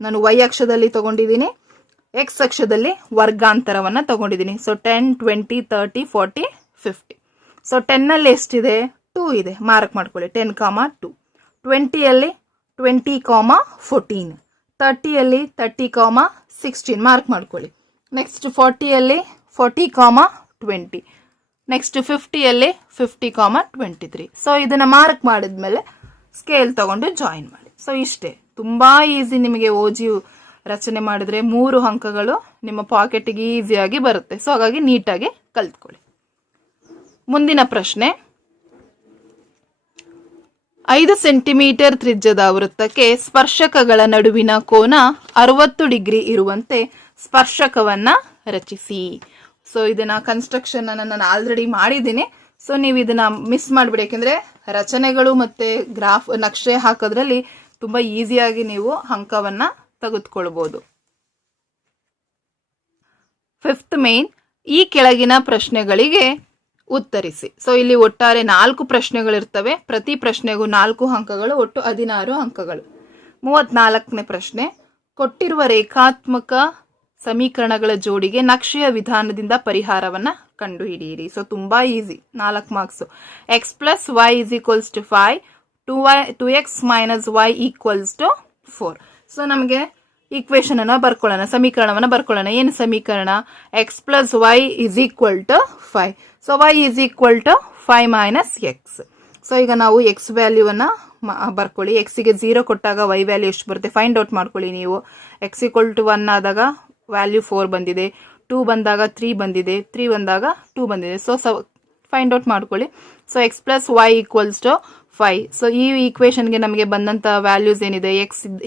ನಾನು ವೈ ಅಕ್ಷದಲ್ಲಿ ತಗೊಂಡಿದ್ದೀನಿ, ಎಕ್ಸ್ ಅಕ್ಷದಲ್ಲಿ ವರ್ಗಾಂತರವನ್ನ ತಗೊಂಡಿದ್ದೀನಿ. ಸೊ 10, 20, 30, 40, 50. ಸೊ 10 ಅಲ್ಲಿ ಎಷ್ಟಿದೆ, 2 ಇದೆ, ಮಾರ್ಕ್ ಮಾಡ್ಕೊಳ್ಳಿ. 10, 2. 20 ಅಲ್ಲಿ 20, 14. 30 ಅಲ್ಲಿ 30, 16 ಮಾರ್ಕ್ ಮಾಡ್ಕೊಳ್ಳಿ. ನೆಕ್ಸ್ಟ್ 40 ಅಲ್ಲಿ 40, 20. ನೆಕ್ಸ್ಟ್ 50 ಅಲ್ಲಿ 50, 23. ಸೊ ಇದನ್ನ ಮಾರ್ಕ್ ಮಾಡಿದ್ಮೇಲೆ ಸ್ಕೇಲ್ ತಗೊಂಡು ಜಾಯಿನ್ ಮಾಡಿ. ಸೊ ಇಷ್ಟೇ, ತುಂಬಾ ಈಸಿ. ನಿಮಗೆ ಓಜಿ ರಚನೆ ಮಾಡಿದ್ರೆ 3 ಅಂಕಗಳು ನಿಮ್ಮ ಪಾಕೆಟ್ಗೆ ಈಸಿಯಾಗಿ ಬರುತ್ತೆ. ಸೊ ಹಾಗಾಗಿ ನೀಟಾಗಿ ಕಲ್ತ್ಕೊಳ್ಳಿ. ಮುಂದಿನ ಪ್ರಶ್ನೆ, 5 ಸೆಂಟಿಮೀಟರ್ ತ್ರಿಜ್ಯದ ವೃತ್ತಕ್ಕೆ ಸ್ಪರ್ಶಕಗಳ ನಡುವಿನ ಕೋನ 60 ಡಿಗ್ರಿ ಇರುವಂತೆ ಸ್ಪರ್ಶಕವನ್ನ ರಚಿಸಿ. ಸೊ ಇದನ್ನ ಕನ್ಸ್ಟ್ರಕ್ಷನ್ ಅನ್ನ ನಾನು ಆಲ್ರೆಡಿ ಮಾಡಿದ್ದೀನಿ. ಸೊ ನೀವು ಇದನ್ನ ಮಿಸ್ ಮಾಡ್ಬಿಡಿ, ಯಾಕೆಂದ್ರೆ ರಚನೆಗಳು ಮತ್ತೆ ಗ್ರಾಫ್ ನಕ್ಷೆ ಹಾಕೋದ್ರಲ್ಲಿ ತುಂಬಾ ಈಸಿಯಾಗಿ ನೀವು ಅಂಕವನ್ನ ತೆಗೆದುಕೊಳ್ಬಹುದು. 5th ಮೇನ್, ಈ ಕೆಳಗಿನ ಪ್ರಶ್ನೆಗಳಿಗೆ ಉತ್ತರಿಸಿ. ಸೊ ಇಲ್ಲಿ ಒಟ್ಟಾರೆ 4 ಪ್ರಶ್ನೆಗಳಿರ್ತವೆ. ಪ್ರತಿ ಪ್ರಶ್ನೆಗೂ 4 ಅಂಕಗಳು, ಒಟ್ಟು 16 ಅಂಕಗಳು. 34ನೇ ಪ್ರಶ್ನೆ, ಕೊಟ್ಟಿರುವ ರೇಖಾತ್ಮಕ ಸಮೀಕರಣಗಳ ಜೋಡಿಗೆ ನಕ್ಷೆಯ ವಿಧಾನದಿಂದ ಪರಿಹಾರವನ್ನ ಕಂಡುಹಿಡಿಯಿರಿ. ಸೊ ತುಂಬಾ easy, 4 marks. X plus y is equals to 5, 2x minus y equals to 4. So ನಮಗೆ ಈಕ್ವೇಶನ್ ಅನ್ನ ಬರ್ಕೊಳ್ಳೋಣ, ಸಮೀಕರಣವನ್ನ ಬರ್ಕೊಳ್ಳೋಣ. ಏನು ಸಮೀಕರಣ, x plus y is equal to 5. So y is equal to 5 minus x. So ಈಗ ನಾವು ಎಕ್ಸ್ ವ್ಯಾಲ್ಯೂವನ್ನ ಬರ್ಕೊಳ್ಳಿ. ಎಕ್ಸಿಗೆ 0 ಕೊಟ್ಟಾಗ ವೈ ವ್ಯಾಲ್ಯೂ ಎಷ್ಟು ಬರುತ್ತೆ ಫೈಂಡ್ ಔಟ್ ಮಾಡ್ಕೊಳ್ಳಿ ನೀವು. ಎಕ್ಸ್ ಈಕ್ವಲ್ ಟು 1 ಆದಾಗ ವ್ಯಾಲ್ಯೂ 4 ಬಂದಿದೆ, 2 ಬಂದಾಗ 3 ಬಂದಿದೆ, 3 ಬಂದಾಗ 2 ಬಂದಿದೆ. ಸೊ ಫೈಂಡ್ ಔಟ್ ಮಾಡ್ಕೊಳ್ಳಿ. So x plus y equals to 5. So ಈ ಈಕ್ವೇಶನ್ಗೆ ನಮಗೆ ಬಂದಂತ ವ್ಯಾಲ್ಯೂಸ್ ಏನಿದೆ,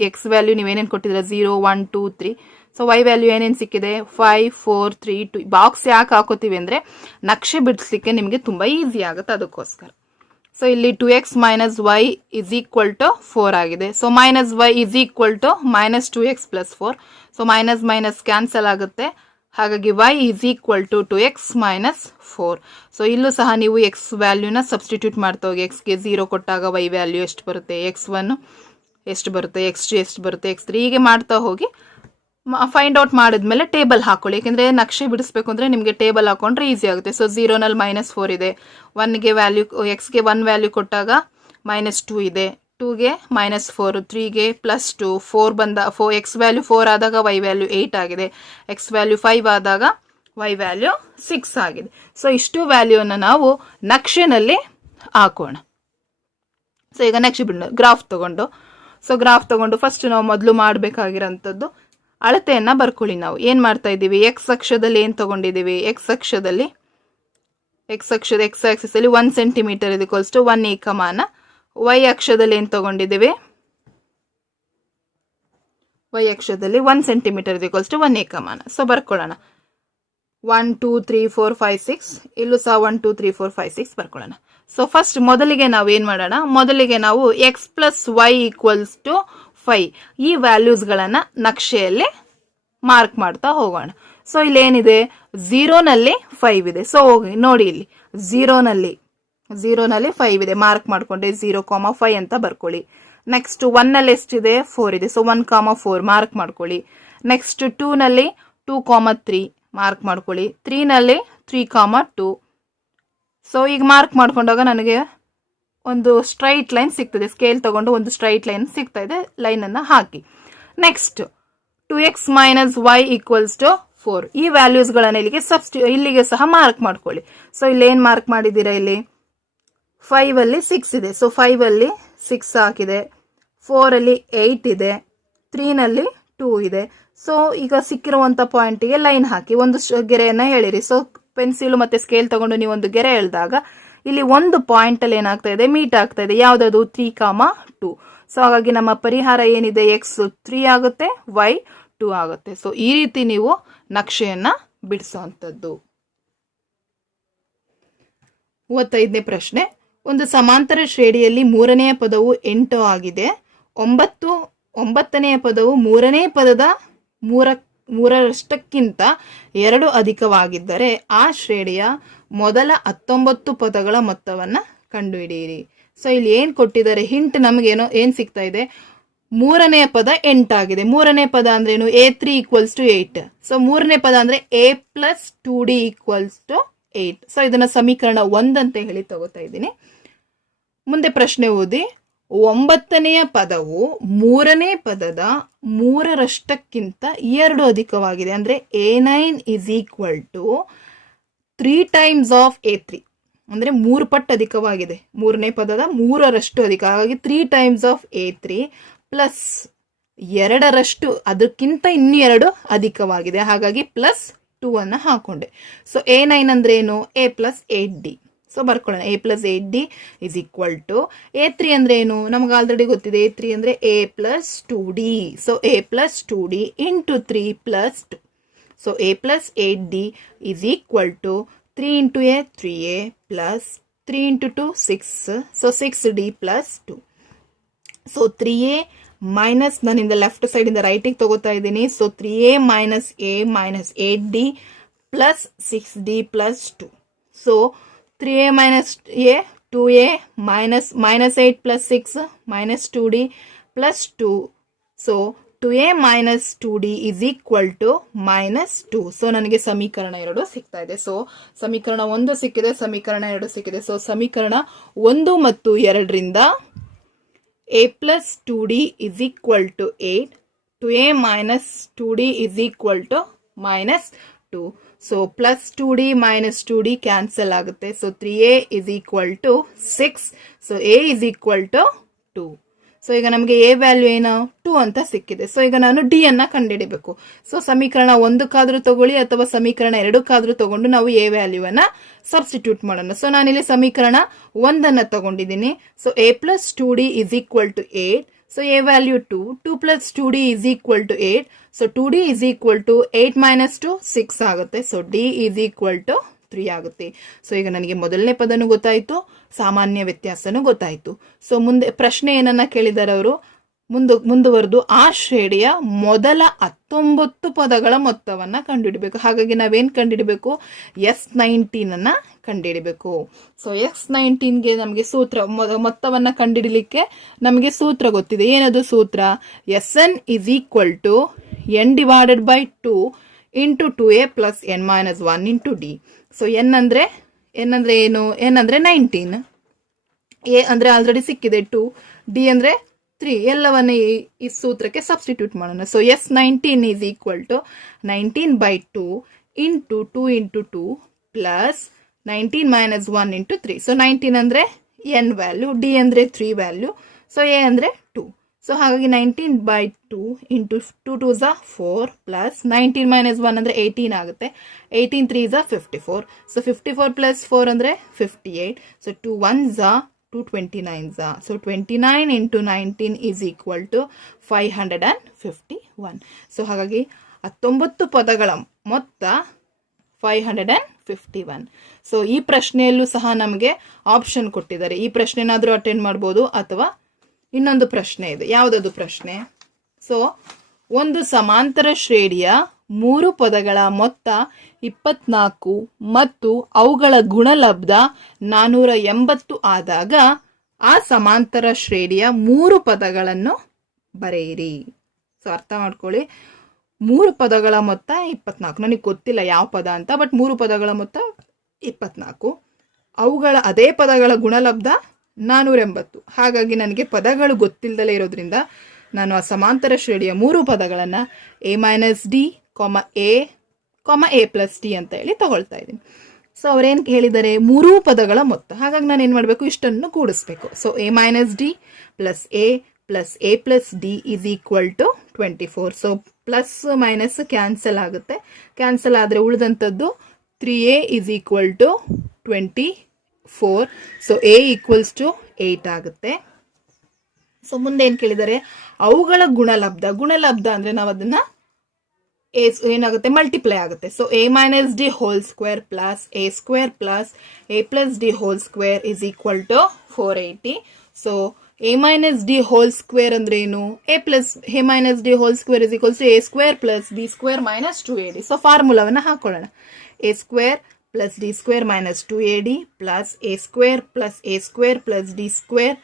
ಎಕ್ಸ್ ವ್ಯಾಲ್ಯೂ ನೀವೇನೇನು ಕೊಟ್ಟಿದ್ರೆ 0, 1, 2, 3. ಸೊ ವೈ ವ್ಯಾಲ್ಯೂ ಏನೇನು ಸಿಕ್ಕಿದೆ 5, 4, 3, 2. ಬಾಕ್ಸ್ ಯಾಕೆ ಹಾಕೋತೀವಿ ಅಂದ್ರೆ ನಕ್ಷೆ ಬಿಡಿಸ್ಲಿಕ್ಕೆ ನಿಮಗೆ ತುಂಬಾ ಈಸಿ ಆಗುತ್ತೆ, ಅದಕ್ಕೋಸ್ಕರ. ಸೊ ಇಲ್ಲಿ 2x minus y is equal to 4 ಆಗಿದೆ. So minus y is equal to minus 2x plus 4. So minus minus cancel ಆಗುತ್ತೆ. ಹಾಗಾಗಿ y is equal to 2x minus 4. So ಇಲ್ಲೂ ಸಹ ನೀವು ಎಕ್ಸ್ ವ್ಯಾಲ್ಯೂನ ಸಬ್ಸ್ಟಿಟ್ಯೂಟ್ ಮಾಡ್ತಾ ಹೋಗಿ. ಎಕ್ಸ್ಗೆ 0 ಕೊಟ್ಟಾಗ y ವ್ಯಾಲ್ಯೂ ಎಷ್ಟು ಬರುತ್ತೆ, x1 ಎಷ್ಟು ಬರುತ್ತೆ, x2 ಎಷ್ಟು ಬರುತ್ತೆ, x3 ಹೀಗೆ ಮಾಡ್ತಾ ಹೋಗಿ ಫೈಂಡ್ ಔಟ್ ಮಾಡಿದ್ಮೇಲೆ ಟೇಬಲ್ ಹಾಕೊಳ್ಳಿ, ಯಾಕೆಂದರೆ ನಕ್ಷೆ ಬಿಡಿಸ್ಬೇಕು ಅಂದರೆ ನಿಮಗೆ ಟೇಬಲ್ ಹಾಕೊಂಡ್ರೆ ಈಸಿ ಆಗುತ್ತೆ. ಸೊ 0ನಲ್ಲಿ -4 ಇದೆ, 1ಗೆ ವ್ಯಾಲ್ಯೂ ಎಕ್ಸ್ಗೆ 1 ವ್ಯಾಲ್ಯೂ ಕೊಟ್ಟಾಗ -2 ಇದೆ, 2ಗೆ -4, 3ಗೆ +2, 4 ಎಕ್ಸ್ ವ್ಯಾಲ್ಯೂ 4 ಆದಾಗ y ವ್ಯಾಲ್ಯೂ 8 ಆಗಿದೆ, ಎಕ್ಸ್ ವ್ಯಾಲ್ಯೂ 5 ಆದಾಗ y ವ್ಯಾಲ್ಯೂ 6 ಆಗಿದೆ. ಸೊ ಇಷ್ಟು ವ್ಯಾಲ್ಯೂನ ನಾವು ನಕ್ಷೆನಲ್ಲಿ ಹಾಕೋಣ. ಸೊ ಈಗ ನೆಕ್ಸ್ಟ್ ಬಿಡೋಣ, ಗ್ರಾಫ್ ತಗೊಂಡು ಫಸ್ಟ್ ನಾವು ಮೊದಲು ಮಾಡಬೇಕಾಗಿರೋಂಥದ್ದು ಅಳತೆಯನ್ನು ಬರ್ಕೊಳ್ಳಿ. ನಾವು ಏನು ಮಾಡ್ತಾ ಇದ್ದೀವಿ, ಎಕ್ಸ್ ಅಕ್ಷದಲ್ಲಿ ಏನು ತಗೊಂಡಿದ್ದೀವಿ, ಎಕ್ಸ್ ಆಕ್ಸಿಸಲ್ಲಿ 1 ಸೆಂಟಿಮೀಟರ್ = 1 ಏಕಮಾನ. ವೈ ಅಕ್ಷದಲ್ಲಿ ಏನು ತಗೊಂಡಿದ್ದೀವಿ, ವೈ ಅಕ್ಷದಲ್ಲಿ 1 ಸೆಂಟಿಮೀಟರ್ = 1 ಏಕಮಾನ. ಸೊ ಬರ್ಕೊಳ್ಳೋಣ, 1 2 3 4 5 6, ಇಲ್ಲೂ ಸಹ 1 2 3 4 5 6 ಬರ್ಕೊಳ್ಳೋಣ. ಸೊ ಫಸ್ಟ್ ಮೊದಲಿಗೆ ನಾವು ಏನು ಮಾಡೋಣ, ಮೊದಲಿಗೆ ನಾವು x + y = 5 ಈ ವ್ಯಾಲ್ಯೂಸ್ಗಳನ್ನು ನಕ್ಷೆಯಲ್ಲಿ ಮಾರ್ಕ್ ಮಾಡ್ತಾ ಹೋಗೋಣ. ಸೊ ಇಲ್ಲಿ ಏನಿದೆ, 0ನಲ್ಲಿ 5 ಇದೆ. ಸೊ ಹೋಗಿ ನೋಡಿ, ಇಲ್ಲಿ 0ನಲ್ಲಿ 5 ಇದೆ, ಮಾರ್ಕ್ ಮಾಡ್ಕೊಂಡೆ 0,5 ಅಂತ ಬರ್ಕೊಳ್ಳಿ. ನೆಕ್ಸ್ಟ್ 1ನಲ್ಲಿ ಎಷ್ಟಿದೆ, 4 ಇದೆ. ಸೊ 1,4 ಮಾರ್ಕ್ ಮಾಡ್ಕೊಳ್ಳಿ. ನೆಕ್ಸ್ಟ್ 2ನಲ್ಲಿ 2,3 ಮಾರ್ಕ್ ಮಾಡ್ಕೊಳ್ಳಿ. 3ನಲ್ಲಿ 3,2. ಸೊ ಈಗ ಮಾರ್ಕ್ ಮಾಡ್ಕೊಂಡಾಗ ನನಗೆ ಒಂದು ಸ್ಟ್ರೈಟ್ ಲೈನ್ ಸಿಗ್ತದೆ, ಸ್ಕೇಲ್ ತಗೊಂಡು ಒಂದು ಸ್ಟ್ರೈಟ್ ಲೈನ್ ಸಿಗ್ತಾ ಇದೆ, ಲೈನನ್ನು ಹಾಕಿ. ನೆಕ್ಸ್ಟ್ 2x - y = 4 ಈ ವ್ಯಾಲ್ಯೂಸ್ಗಳನ್ನು ಇಲ್ಲಿಗೆ ಸಹ ಮಾರ್ಕ್ ಮಾಡ್ಕೊಳ್ಳಿ. ಸೊ ಇಲ್ಲಿ ಏನು ಮಾರ್ಕ್ ಮಾಡಿದ್ದೀರಾ, ಇಲ್ಲಿ 5ಅಲ್ಲಿ 6 ಇದೆ. ಸೊ 5ಅಲ್ಲಿ 6 ಹಾಕಿದೆ, 4ಅಲ್ಲಿ 8 ಇದೆ, 3ನಲ್ಲಿ 2 ಇದೆ. ಸೊ ಈಗ ಸಿಕ್ಕಿರುವಂಥ ಪಾಯಿಂಟಿಗೆ ಲೈನ್ ಹಾಕಿ ಒಂದು ಗೆರೆಯನ್ನು ಹೇಳಿರಿ. ಸೊ ಪೆನ್ಸಿಲ್ ಮತ್ತು ಸ್ಕೇಲ್ ತಗೊಂಡು ನೀವು ಒಂದು ಗೆರೆ ಎಳೆದಾಗ ಇಲ್ಲಿ ಒಂದು ಪಾಯಿಂಟಲ್ಲಿ ಏನಾಗ್ತಾ ಇದೆ, ಮೀಟ್ ಆಗ್ತಾ ಇದೆ. ಯಾವುದದು, 3,2. ಸೊ ಹಾಗಾಗಿ ನಮ್ಮ ಪರಿಹಾರ ಏನಿದೆ, ಎಕ್ಸ್ 3 ಆಗುತ್ತೆ, y 2 ಆಗುತ್ತೆ. ಸೊ ಈ ರೀತಿ ನೀವು ನಕ್ಷೆಯನ್ನು ಬಿಡಿಸುವಂಥದ್ದು. 35ನೇ ಪ್ರಶ್ನೆ, ಒಂದು ಸಮಾಂತರ ಶ್ರೇಣಿಯಲ್ಲಿ 3ನೆಯ ಪದವು 8 ಆಗಿದೆ, 9ನೆಯ ಪದವು 3ನೇ ಪದದ 3ರಷ್ಟಕ್ಕಿಂತ 2 ಅಧಿಕವಾಗಿದ್ದರೆ ಆ ಶ್ರೇಣಿಯ ಮೊದಲ 19 ಪದಗಳ ಮೊತ್ತವನ್ನು ಕಂಡುಹಿಡಿಯಿರಿ. ಸೊ ಇಲ್ಲಿ ಏನು ಕೊಟ್ಟಿದ್ದಾರೆ, ಹಿಂಟ್ ನಮಗೇನೋ ಏನು ಸಿಗ್ತಾ ಇದೆ, 3ನೇ ಪದ 8 ಆಗಿದೆ. 3ನೇ ಪದ ಅಂದ್ರೇನು, a3 = 8. ಸೊ 3ನೇ ಪದ ಅಂದ್ರೆ a + 2d = 8. ಸೊ ಇದನ್ನ ಸಮೀಕರಣ 1 ಅಂತ ಹೇಳಿ ತಗೋತಾ ಇದ್ದೀನಿ. ಮುಂದೆ ಪ್ರಶ್ನೆ ಓದಿ, 9ನೆಯ ಪದವು 3ನೇ ಪದದ 3ರಷ್ಟಕ್ಕಿಂತ 2 ಅಧಿಕವಾಗಿದೆ. ಅಂದ್ರೆ a9 = 3 times of a3. ಅಂದ್ರೆ 3 ಪಟ್ಟು ಅಧಿಕವಾಗಿದೆ, 3ನೇ ಪದದ 3ರಷ್ಟು ಅಧಿಕ. ಹಾಗಾಗಿ 3 times of a3 ಪ್ಲಸ್ 2ರಷ್ಟು ಅದಕ್ಕಿಂತ ಇನ್ನೂ 2 ಅಧಿಕವಾಗಿದೆ. ಹಾಗಾಗಿ +2 ಅನ್ನು ಹಾಕೊಂಡೆ. ಸೊ a9 ಅಂದ್ರೆ ಏನು, a + 8d. So ಬರ್ಕೊಳ್ಳೋಣ, a + 8d = a3 ಅಂದ್ರೆ ಏನು, ನಮ್ಗೆ ಆಲ್ರೆಡಿ ಗೊತ್ತಿದೆ, a3 ಅಂದ್ರೆ a + 2d. So a + 2d × 3 + 2. So a + 8d = 3 × a 3a plus 3 × 2 6. So 6d + 2. So 3a minus, ನಾನಿಂದ ಲೆಫ್ಟ್ ಸೈಡಿಂದ ರೈಟಿಗೆ ತಗೋತಾ ಇದ್ದೀನಿ. So 3a - a - 8d plus 6d plus 2. So 3a - a 2a -8 plus 6 -2d plus 2. So 2a - 2d = -2. So ನನಗೆ ಸಮೀಕರಣ 2 ಸಿಗ್ತಾ ಇದೆ. So ಸಮೀಕರಣ 1 ಸಿಕ್ಕಿದೆ, ಸಮೀಕರಣ 2 ಸಿಕ್ಕಿದೆ. ಸೊ ಸಮೀಕರಣ 1 ಮತ್ತು 2ರಿಂದ a + 2d = 8, 2a - 2d = -2. So +2d - 2d cancel ಆಗುತ್ತೆ. So 3a = 6. So a = 2. So ಈಗ ನಮಗೆ a ವ್ಯಾಲ್ಯೂ ಏನು, 2 ಅಂತ ಸಿಕ್ಕಿದೆ. ಸೊ ಈಗ ನಾನು d ಅನ್ನ ಕಂಡುಹಿಡಿಬೇಕು. ಸೊ ಸಮೀಕರಣ 1ಕ್ಕಾದ್ರೂ ತಗೊಳ್ಳಿ ಅಥವಾ ಸಮೀಕರಣ 2ಕ್ಕಾದ್ರೂ ತಗೊಂಡು ನಾವು a ವ್ಯಾಲ್ಯೂವನ್ನ ಸಬ್ಸ್ಟಿಟ್ಯೂಟ್ ಮಾಡೋಣ. ಸೊ ನಾನಿಲ್ಲಿ ಸಮೀಕರಣ 1ಅನ್ನ ತಗೊಂಡಿದ್ದೀನಿ. So a + 2d = 8. So a value 2, 2 + 2d = 8. So 2d = 8 - 2 6 ಆಗುತ್ತೆ. ಸೊ d = 3 ಆಗುತ್ತೆ. ಸೊ ಈಗ ನನಗೆ ಮೊದಲನೇ ಪದನೂ ಗೊತ್ತಾಯಿತು, ಸಾಮಾನ್ಯ ವ್ಯತ್ಯಾಸನೂ ಗೊತ್ತಾಯಿತು. ಸೊ ಮುಂದೆ ಪ್ರಶ್ನೆ ಏನನ್ನ ಕೇಳಿದ್ದಾರೆ ಅವರು, ಮುಂದುವರೆದು ಆ ಶ್ರೇಣಿಯ ಮೊದಲ 19 ಪದಗಳ ಮೊತ್ತವನ್ನು ಕಂಡುಹಿಡಬೇಕು. ಹಾಗಾಗಿ ನಾವೇನು ಕಂಡುಹಿಡಬೇಕು, S19 ಅನ್ನ ಕಂಡುಹಿಡಬೇಕು. ಸೊ S19ಗೆ ನಮಗೆ ಸೂತ್ರ, ಮೊತ್ತವನ್ನು ಕಂಡುಹಿಡಲಿಕ್ಕೆ ನಮಗೆ ಸೂತ್ರ ಗೊತ್ತಿದೆ. ಏನದು ಸೂತ್ರ, Sn = n divided by 2 into 2a plus n minus 1 into D. So n ಅಂದರೆ ಏನು? n ಅಂದರೆ 19, a ಅಂದರೆ ಆಲ್ರೆಡಿ ಸಿಕ್ಕಿದೆ 2, ಡಿ ಅಂದರೆ 3. ಎಲ್ಲವನ್ನ ಈ ಸೂತ್ರಕ್ಕೆ ಸಬ್ಸ್ಟಿಟ್ಯೂಟ್ ಮಾಡೋಣ. So S 19 is equal to 19 by 2 into 2 into 2 plus 19 minus 1 into 3. So 19 ಅಂದರೆ n ವ್ಯಾಲ್ಯೂ, ಡಿ ಅಂದರೆ 3 ವ್ಯಾಲ್ಯೂ, ಸೊ ಎ ಅಂದರೆ 2. ಸೊ ಹಾಗಾಗಿ 19 by 2 into 2 2 Jha 4 plus 19 minus 1 ಅಂದರೆ 18 ಆಗುತ್ತೆ. 18 3 ಝಾ 54. ಸೊ 54 ಪ್ಲಸ್ 4 ಅಂದರೆ 58. ಸೊ 2 1 ಝಾ 229 ಝಾ. So 29 into 19 is equal to 551. So ಹಾಗಾಗಿ 19 ಪದಗಳ ಮೊತ್ತ 551. ಸೊ ಈ ಪ್ರಶ್ನೆಯಲ್ಲೂ ಸಹ ನಮಗೆ ಆಪ್ಷನ್ ಕೊಟ್ಟಿದ್ದಾರೆ. ಈ ಪ್ರಶ್ನೆನಾದರೂ ಅಟೆಂಡ್ ಮಾಡ್ಬೋದು ಅಥವಾ ಇನ್ನೊಂದು ಪ್ರಶ್ನೆ ಇದೆ. ಯಾವುದದು ಪ್ರಶ್ನೆ? ಸೊ ಒಂದು ಸಮಾಂತರ ಶ್ರೇಣಿಯ 3 ಪದಗಳ ಮೊತ್ತ 24 ಮತ್ತು ಅವುಗಳ ಗುಣಲಬ್ಧ 480 ಆದಾಗ ಆ ಸಮಾಂತರ ಶ್ರೇಣಿಯ 3 ಪದಗಳನ್ನು ಬರೆಯಿರಿ. ಸೊ ಅರ್ಥ ಮಾಡ್ಕೊಳ್ಳಿ, 3 ಪದಗಳ ಮೊತ್ತ 24. ನನಗೆ ಗೊತ್ತಿಲ್ಲ ಯಾವ ಪದ ಅಂತ, ಬಟ್ 3 ಪದಗಳ ಮೊತ್ತ 24. ಅವುಗಳ ಅದೇ ಪದಗಳ ಗುಣಲಬ್ಧ 480. ಹಾಗಾಗಿ ನನಗೆ ಪದಗಳು ಗೊತ್ತಿಲ್ಲದಲೇ ಇರೋದ್ರಿಂದ ನಾನು ಆ ಸಮಾಂತರ ಶ್ರೇಣಿಯ 3 ಪದಗಳನ್ನು a minus D A plus D ಅಂತ ಹೇಳಿ ತಗೊಳ್ತಾ ಇದ್ದೀನಿ. ಸೊ ಅವ್ರೇನು ಹೇಳಿದ್ದಾರೆ? 3 ಪದಗಳ ಮೊತ್ತ. ಹಾಗಾಗಿ ನಾನು ಏನು ಮಾಡಬೇಕು? ಇಷ್ಟನ್ನು ಕೂಡಿಸ್ಬೇಕು. So a minus D plus A plus D is equal to 24. So plus minus cancel ಆಗುತ್ತೆ. ಕ್ಯಾನ್ಸಲ್ ಆದರೆ ಉಳಿದಂಥದ್ದು 3a is equal to 24. So a equals to 8 ಆಗುತ್ತೆ. ಸೊ ಮುಂದೆ ಏನು ಕೇಳಿದ್ದಾರೆ? ಅವುಗಳ ಗುಣಲಬ್ಧ ಅಂದರೆ ನಾವು ಅದನ್ನ ಏನಾಗುತ್ತೆ? ಮಲ್ಟಿಪ್ಲೈ ಆಗುತ್ತೆ. So a minus D whole square plus a square plus a plus D whole square is equal to 480. So a minus D whole square ಅಂದ್ರೆ ಏನು? a minus D whole square is equals to a square plus b square minus 2ad. So ಫಾರ್ಮುಲಾವನ್ನು ಹಾಕೊಳ್ಳೋಣ. a square plus d square minus 2ad plus a square plus plus d square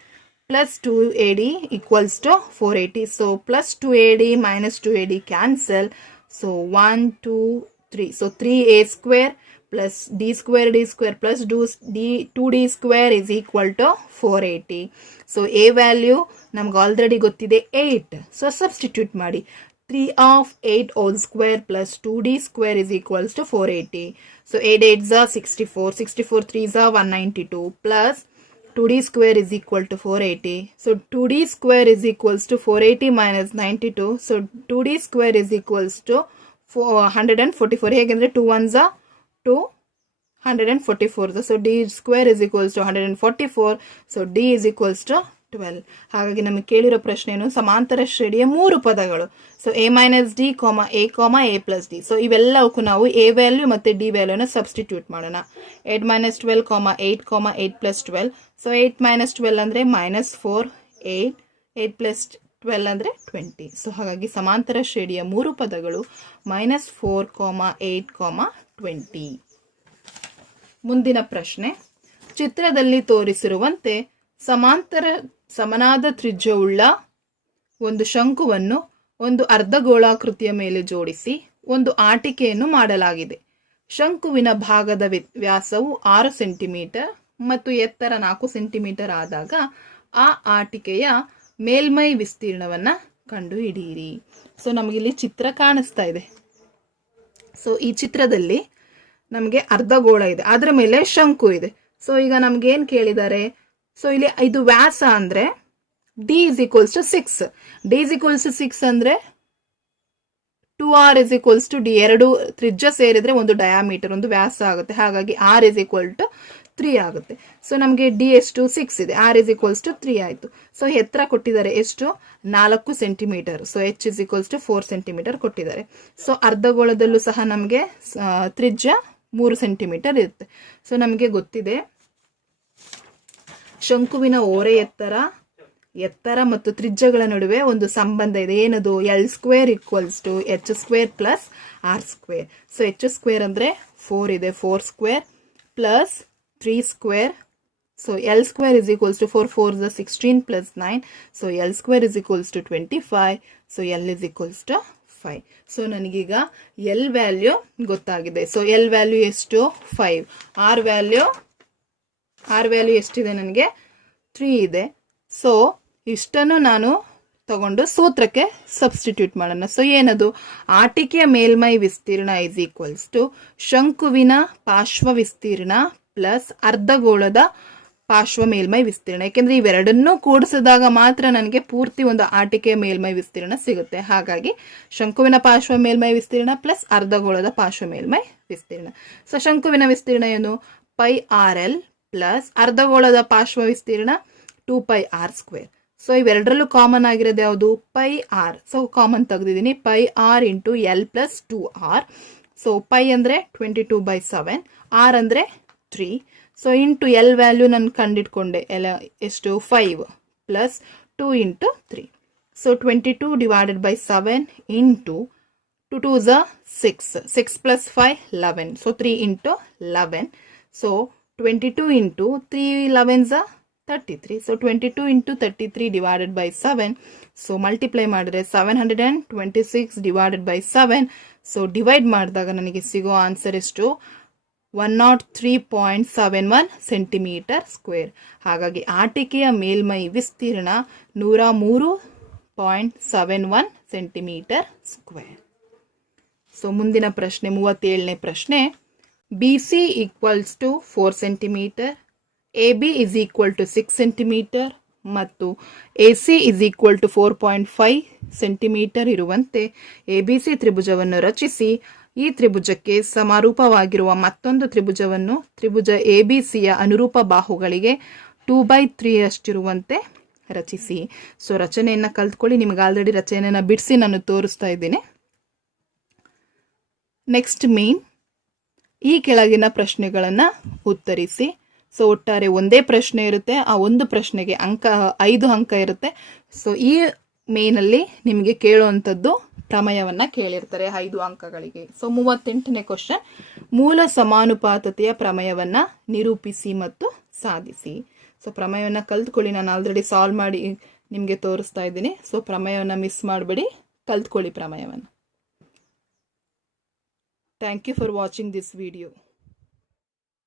plus 2ad equals to 480. So plus 2ad minus 2ad cancel. So 1, 2, 3. So 3a square plus d square plus 2d square is equal to 480. So a value ನಮ್ಗೆ already ಗೊತ್ತಿದೆ 8. So substitute ಮಾಡಿ. 3 of 8 whole square plus 2d square is equals to 480. So 8 8s are 64. 64 3s are 192 plus 2d square is equal to 480. So 2d square is equals to 480 minus 92. So 2d square is equals to 144. ಹೇಗೆಂದ್ರೆ 2 1s are 244. So d square is equals to 144. So d is equals to 12. ಹಾಗಾಗಿ ನಮಗೆ ಕೇಳಿರೋ ಪ್ರಶ್ನೆ ಏನು? ಸಮಾಂತರ ಶ್ರೇಣಿಯ 3 ಪದಗಳು. So a minus D A plus D. So ಇವೆಲ್ಲವಕ್ಕೂ ನಾವು a value ಮತ್ತು d ವ್ಯಾಲ್ಯೂನ ಸಬ್ಸ್ಟಿಟ್ಯೂಟ್ ಮಾಡೋಣ. 8 ಮೈನಸ್ 12 8 ಪ್ಲಸ್ 12. ಸೊ 8 ಮೈನಸ್ 12 ಅಂದರೆ ಮೈನಸ್ 4 8 ಪ್ಲಸ್ 12 ಅಂದರೆ 20. ಸೊ ಹಾಗಾಗಿ ಸಮಾಂತರ ಶ್ರೇಣಿಯ 3 ಪದಗಳು ಮೈನಸ್ 4 8 20. ಮುಂದಿನ ಪ್ರಶ್ನೆ, ಚಿತ್ರದಲ್ಲಿ ತೋರಿಸಿರುವಂತೆ ಸಮನಾದ ತ್ರಿಜ್ಯವುಳ್ಳ ಒಂದು ಶಂಕುವನ್ನು ಒಂದು ಅರ್ಧಗೋಳಾಕೃತಿಯ ಮೇಲೆ ಜೋಡಿಸಿ ಒಂದು ಆಟಿಕೆಯನ್ನು ಮಾಡಲಾಗಿದೆ. ಶಂಕುವಿನ ಭಾಗದ ವ್ಯಾಸವು 6 ಸೆಂಟಿಮೀಟರ್ ಮತ್ತು ಎತ್ತರ 4 ಸೆಂಟಿಮೀಟರ್ ಆದಾಗ ಆ ಆಟಿಕೆಯ ಮೇಲ್ಮೈ ವಿಸ್ತೀರ್ಣವನ್ನ ಕಂಡುಹಿಡಿಯಿರಿ. ಸೊ ನಮಗಿಲ್ಲಿ ಚಿತ್ರ ಕಾಣಿಸ್ತಾ ಇದೆ. ಸೊ ಈ ಚಿತ್ರದಲ್ಲಿ ನಮಗೆ ಅರ್ಧಗೋಳ ಇದೆ, ಅದರ ಮೇಲೆ ಶಂಕು ಇದೆ. ಸೊ ಈಗ ನಮ್ಗೆ ಏನ್ ಕೇಳಿದ್ದಾರೆ? ಸೊ ಇಲ್ಲಿ ಇದು ವ್ಯಾಸ ಅಂದ್ರೆ d is equals to 6. d is equals to 6 ಅಂದ್ರೆ 2r is equals to d. ಎರಡು ತ್ರಿಜ್ಯ ಸೇರಿದ್ರೆ ಒಂದು ಡಯಾಮೀಟರ್, ಒಂದು ವ್ಯಾಸ ಆಗುತ್ತೆ. ಹಾಗಾಗಿ r is equal to 3 ಆಗುತ್ತೆ. ಸೊ ನಮಗೆ d ಎಷ್ಟು? 6 ಇದೆ. r is equals to 3 ಆಯ್ತು. ಸೊ ಎತ್ತರ ಕೊಟ್ಟಿದ್ದಾರೆ ಎಷ್ಟು? 4 centimetre. So h is equals to 4 centimetre ಕೊಟ್ಟಿದ್ದಾರೆ. ಸೊ ಅರ್ಧಗೋಳದಲ್ಲೂ ಸಹ ನಮಗೆ ತ್ರಿಜ್ಯ 3 ಸೆಂಟಿಮೀಟರ್ ಇರುತ್ತೆ. ಸೊ ನಮಗೆ ಗೊತ್ತಿದೆ ಶಂಕುವಿನ ಓರೆ ಎತ್ತರ ಮತ್ತು ತ್ರಿಜ್ಯಗಳ ನಡುವೆ ಒಂದು ಸಂಬಂಧ ಇದೆ. ಏನದು? L square equals to h square plus r square. So h square ಅಂದ್ರೆ 4 ಇದೆ, 4 square plus 3 square. So L square is equals to 4 4 16 plus 9. So L square is equals to 25. So L is equals to 5. So ನನಗೀಗ L value ಗೊತ್ತಾಗಿದೆ. So L value ಎಷ್ಟು? 5. R value ಎಷ್ಟಿದೆ? ನನಗೆ 3 ಇದೆ. So ಇಷ್ಟನ್ನು ನಾನು ತಗೊಂಡು ಸೂತ್ರಕ್ಕೆ ಸಬ್ಸ್ಟಿಟ್ಯೂಟ್ ಮಾಡೋಣ. ಸೊ ಏನದು? ಆಟಿಕೆಯ ಮೇಲ್ಮೈ ವಿಸ್ತೀರ್ಣ ಇಸ್ ಈಕ್ವಲ್ಸ್ ಟು ಶಂಕುವಿನ ಪಾರ್ಶ್ವ ವಿಸ್ತೀರ್ಣ ಪ್ಲಸ್ ಅರ್ಧಗೋಳದ ಪಾರ್ಶ್ವ ಮೇಲ್ಮೈ ವಿಸ್ತೀರ್ಣ. ಯಾಕೆಂದ್ರೆ ಇವೆರಡನ್ನೂ ಕೂಡಿಸಿದಾಗ ಮಾತ್ರ ನನಗೆ ಪೂರ್ತಿ ಒಂದು ಆಟಿಕೆಯ ಮೇಲ್ಮೈ ವಿಸ್ತೀರ್ಣ ಸಿಗುತ್ತೆ. ಹಾಗಾಗಿ ಶಂಕುವಿನ ಪಾರ್ಶ್ವ ಮೇಲ್ಮೈ ವಿಸ್ತೀರ್ಣ ಪ್ಲಸ್ ಅರ್ಧಗೋಳದ ಪಾರ್ಶ್ವ ಮೇಲ್ಮೈ ವಿಸ್ತೀರ್ಣ. ಸೊ ಶಂಕುವಿನ ವಿಸ್ತೀರ್ಣ ಏನು? ಪೈ ಆರ್ ಎಲ್ ಪ್ಲಸ್ ಅರ್ಧಗೋಳದ ಪಾರ್ಶ್ವ ವಿಸ್ತೀರ್ಣ 2πr². ಸೊ ಇವೆರಡರಲ್ಲೂ ಕಾಮನ್ ಆಗಿರೋದು ಯಾವುದು? Pi R. ಸೊ ಕಾಮನ್ ತೆಗೆದಿದ್ದೀನಿ. Pi R into L plus 2r. So pi ಅಂದರೆ 22/7, ಆರ್ ಅಂದರೆ 3. ಸೊ ಇಂಟು ಎಲ್ ವ್ಯಾಲ್ಯೂ ನಾನು ಕಂಡಿಟ್ಕೊಂಡೆ. ಎಷ್ಟು? 5 plus 2 into 3. So 22 divided by 7 into 2 2s 6. 6 plus 5 11. So 3 into 11. So 22 into 3 11s 33. So 22 into 33 divided by 7. So multiply ಮಾಡಿದ್ರೆ 726 divided by 7. So divide ಮಾಡಿದಾಗ ನನಗೆ ಸಿಗೋ answer ಎಷ್ಟು? 103.71 centimetre square. ಹಾಗಾಗಿ ಆಟಿಕೆಯ ಮೇಲ್ಮೈ ವಿಸ್ತೀರ್ಣ 103.71 ಸೆಂಟಿಮೀಟರ್ ಸ್ಕ್ವೇರ್. ಸೊ ಮುಂದಿನ ಪ್ರಶ್ನೆ 37ನೇ ಪ್ರಶ್ನೆ. BC equals to 4 centimetre, AB is equal to 6 centimetre ಮತ್ತು AC is equal to 4.5 centimetre ಇರುವಂತೆ ABC ತ್ರಿಭುಜವನ್ನು ರಚಿಸಿ. ಈ ತ್ರಿಭುಜಕ್ಕೆ ಸಮರೂಪವಾಗಿರುವ ಮತ್ತೊಂದು ತ್ರಿಭುಜವನ್ನು ತ್ರಿಭುಜ ABCಯ ಅನುರೂಪ ಬಾಹುಗಳಿಗೆ 2/3 ಅಷ್ಟಿರುವಂತೆ ರಚಿಸಿ. ಸೊ ರಚನೆಯನ್ನು ಕಲ್ತ್ಕೊಳ್ಳಿ. ನಿಮಗೆ ಆಲ್ರೆಡಿ ರಚನೆಯನ್ನು ಬಿಡಿಸಿ ನಾನು ತೋರಿಸ್ತಾ ಇದ್ದೀನಿ. ನೆಕ್ಸ್ಟ್ ಮೇನ್, ಈ ಕೆಳಗಿನ ಪ್ರಶ್ನೆಗಳನ್ನು ಉತ್ತರಿಸಿ. ಸೊ ಒಟ್ಟಾರೆ ಒಂದೇ ಪ್ರಶ್ನೆ ಇರುತ್ತೆ. ಆ ಒಂದು ಪ್ರಶ್ನೆಗೆ 5 ಅಂಕ ಇರುತ್ತೆ. ಸೊ ಈ ಮೇನಲ್ಲಿ ನಿಮಗೆ ಕೇಳುವಂಥದ್ದು ಪ್ರಮೇಯವನ್ನು ಕೇಳಿರ್ತಾರೆ 5 ಅಂಕಗಳಿಗೆ. ಸೊ 38ನೇ ಕ್ವಶನ್, ಮೂಲ ಸಮಾನುಪಾತತೆಯ ಪ್ರಮೇಯವನ್ನು ನಿರೂಪಿಸಿ ಮತ್ತು ಸಾಧಿಸಿ. ಸೊ ಪ್ರಮೇಯವನ್ನು ಕಲ್ತ್ಕೊಳ್ಳಿ. ನಾನು ಆಲ್ರೆಡಿ ಸಾಲ್ವ್ ಮಾಡಿ ನಿಮಗೆ ತೋರಿಸ್ತಾ ಇದ್ದೀನಿ. ಸೊ ಪ್ರಮೇಯವನ್ನು ಮಿಸ್ ಮಾಡಬೇಡಿ, ಕಲ್ತ್ಕೊಳ್ಳಿ ಪ್ರಮೇಯವನ್ನು. Thank you for watching this video.